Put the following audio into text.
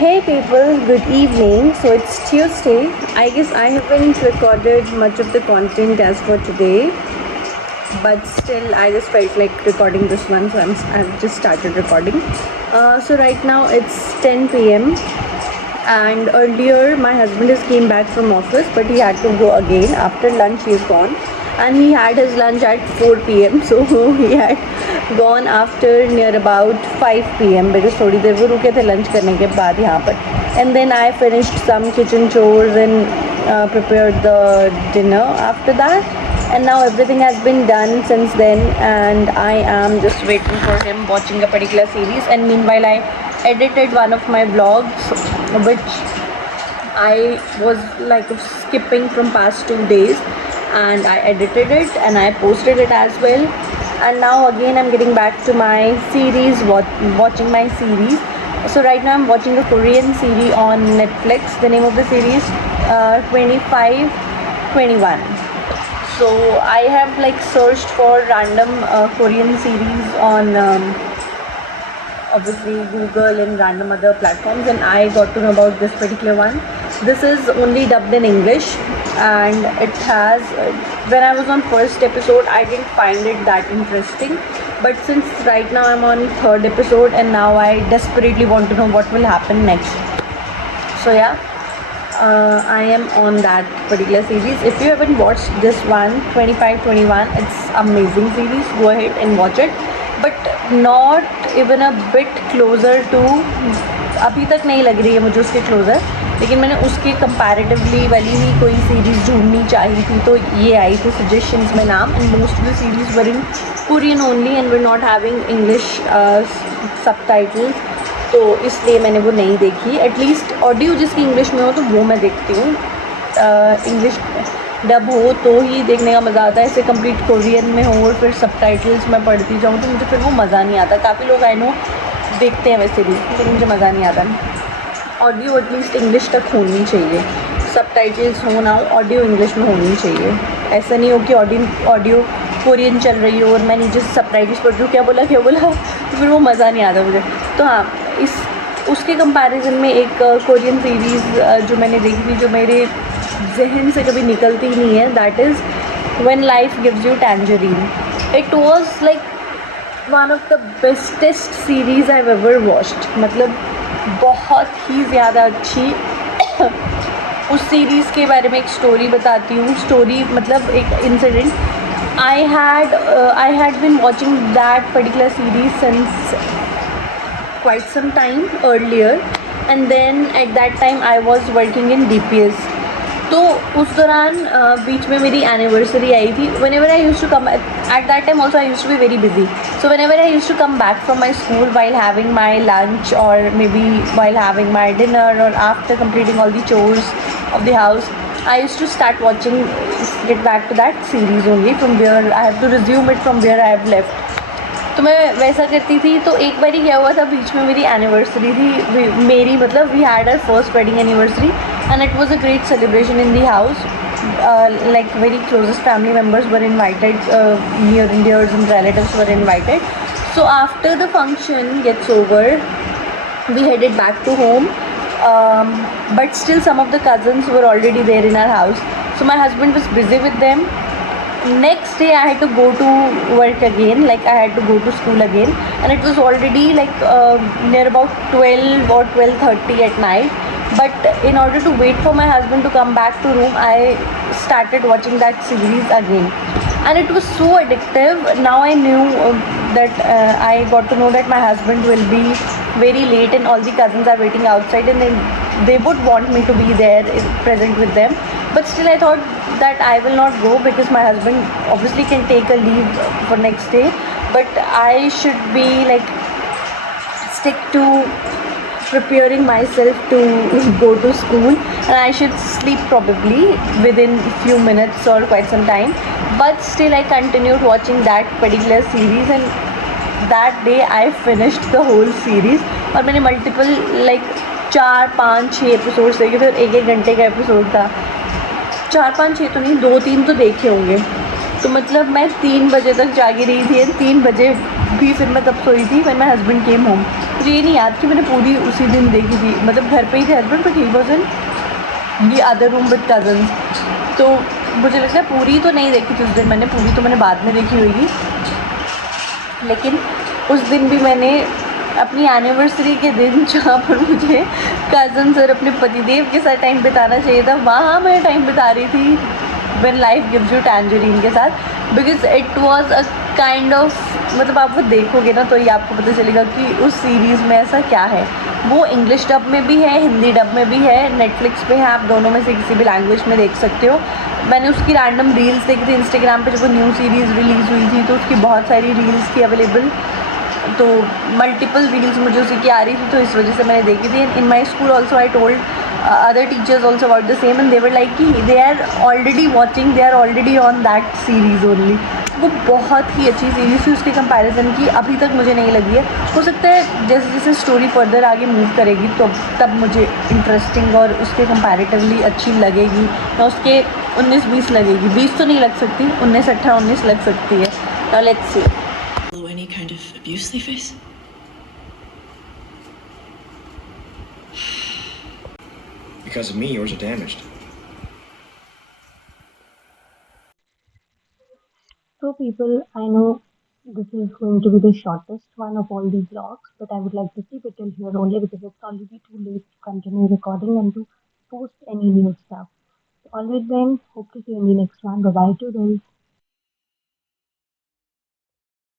Hey people, good evening. So it's Tuesday. I guess I haven't recorded much of the content as for today, but still I just felt like recording this one, so I've just started recording. So right now it's 10 p.m. and earlier my husband just came back from office, but he had to go again. After lunch he's gone, and he had his lunch at 4 p.m. So he had gone after near about 5 p.m. because थोड़ी देर वो रुके थे lunch करने के बाद यहाँ पर. And then I finished some kitchen chores and prepared the dinner after that. And now everything has been done since then, and I am just waiting for him watching a particular series. And meanwhile I edited one of my vlogs which I was like skipping from past 2 days, and I edited it and I posted it as well. And now again I'm getting back to my series, watching my series. So right now I'm watching a Korean series on Netflix. The name of the series 2521. So I have like searched for random Korean series on obviously Google and random other platforms, and I got to know about this particular one. This is only dubbed in English, and it has when I was on first episode I didn't find it that interesting, but since right now I'm on third episode and now I desperately want to know what will happen next. So yeah, I am on that particular series. If you haven't watched this one 2521, it's amazing series. Go ahead and watch it, but not even a bit closer to, अभी तक नहीं लग रही है मुझे उसके closure, लेकिन मैंने उसके कंपैरेटिवली वाली ही कोई सीरीज़ ढूंढनी चाहिए थी, तो ये आई थी सजेशंस में नाम. And most of the series were in Korean only and were not having English subtitles, तो इसलिए मैंने वो नहीं देखी. एटलीस्ट ऑडियो जिसकी इंग्लिश में हो तो वो मैं देखती हूँ. इंग्लिश डब हो तो ही देखने का मज़ा आता है. ऐसे कंप्लीट कोरियन में हो और फिर सबटाइटल्स मैं पढ़ती जाऊँ तो मुझे फिर वो मज़ा नहीं आता. काफ़ी लोग आई नो देखते हैं वैसे भी, लेकिन मुझे मज़ा नहीं आता. ऑडियो एटलीस्ट इंग्लिश तक होनी चाहिए, सबटाइटल्स हो ना हो, ऑडियो इंग्लिश में होनी चाहिए. ऐसा नहीं हो कि ऑडियो कोरियन चल रही हो और मैं नीचे सबटाइटल्स पढ़ रही हूँ, क्या बोला तो फिर वो मज़ा नहीं आता मुझे. तो हाँ, उसके कंपैरिजन में एक कोरियन सीरीज़ जो मैंने देखी थी, जो मेरे जहन से कभी निकलती ही नहीं है, that is when life gives you tangerine. It was like one of the bestest series I ever watched. मतलब बहुत ही ज़्यादा अच्छी. उस सीरीज़ के बारे में एक स्टोरी बताती हूँ. स्टोरी मतलब एक incident. I had been watching that particular series since quite some time earlier, and then at that time I was working in DPS. तो उस दौरान बीच में मेरी एनिवर्सरी आई थी. whenever I used to come at that time also I used to be very busy, so whenever I used to come back from my school while having my lunch or maybe while having my dinner or after completing all the chores of the house, I used to start watching, get back to that series only from where I have to resume it from where I have left. तो मैं वैसा करती थी. तो एक बार क्या हुआ था, बीच में मेरी एनिवर्सरी थी मेरी, मतलब we had our first wedding anniversary and it was a great celebration in the house. Like very closest family members were invited, near and dears and relatives were invited. So after the function gets over, we headed back to home, but still some of the cousins were already there in our house, so my husband was busy with them. Next day I had to go to work again, like I had to go to school again, and it was already like near about 12 or 12:30 at night. But in order to wait for my husband to come back to room, I started watching that series again, and it was so addictive. Now I knew that I got to know that my husband will be very late and all the cousins are waiting outside, and then they would want me to be there present with them. But still I thought that I will not go because my husband obviously can take a leave for next day, but I should be like stick to preparing myself to go to school, and I should sleep probably within few minutes or quite some time. But still I continued watching that particular series, and that day I finished the whole series. और मैंने multiple like 4-5-6 episodes देखे थे. 1-1 घंटे का episode था. 4-5-6 तो नहीं, 2-3 तो देखे होंगे. तो मतलब मैं 3 बजे तक जागी रही थी, 3 बजे भी फिर मैं तब सोई थी when my husband came home. मुझे ये नहीं याद कि मैंने पूरी उसी दिन देखी थी, मतलब घर पे ही थे husband, but he was in the other room with cousins. तो मुझे लगता है पूरी तो नहीं देखी थी उस दिन मैंने, पूरी तो मैंने बाद में देखी होगी। लेकिन उस दिन भी मैंने अपनी एनिवर्सरी के दिन जहाँ पर मुझे कज़न्स और अपने पतिदेव के साथ टाइम बिताना चाहिए था, वहाँ मैं टाइम बिता रही थी when life gives you tangerine के साथ। Because it was a kind of, मतलब आप वो देखोगे ना तो ये आपको पता चलेगा कि उस सीरीज़ में ऐसा क्या है। वो इंग्लिश डब में भी है, हिंदी डब में भी है, नेटफ्लिक्स पे है, आप दोनों में से किसी भी लैंग्वेज में देख सकते हो। मैंने उसकी रैंडम रील्स देखी थी इंस्टाग्राम पे जब वो न्यू सीरीज़ रिलीज़ हुई थी, तो उसकी बहुत सारी रील्स थी अवेलेबल, तो मल्टीपल रील्स मुझे उसी की आ रही थी, तो इस वजह से मैंने देखी थी। In my school also I told other teachers also about the same and they were like कि they are already watching, they are already on that series only। वो बहुत ही अच्छी सीरीज़ थी, उसके कंपैरिजन की अभी तक मुझे नहीं लगी है। हो सकता है जैसे जैसे स्टोरी फर्दर आगे मूव करेगी तो तब मुझे इंटरेस्टिंग और उसके कंपैरेटिवली अच्छी लगेगी, या उसके 19-20 लगेगी, 20 तो नहीं लग सकती, 19, 18, 19 लग सकती है। Now let's see। Any kind of abuse they face? Because of me, yours are damaged. So people, I know this is going to be the shortest one of all these vlogs, but I would like to keep it till here only because it's already too late to continue recording and to post any new stuff. So always then, hope to see you in the next one. Bye bye to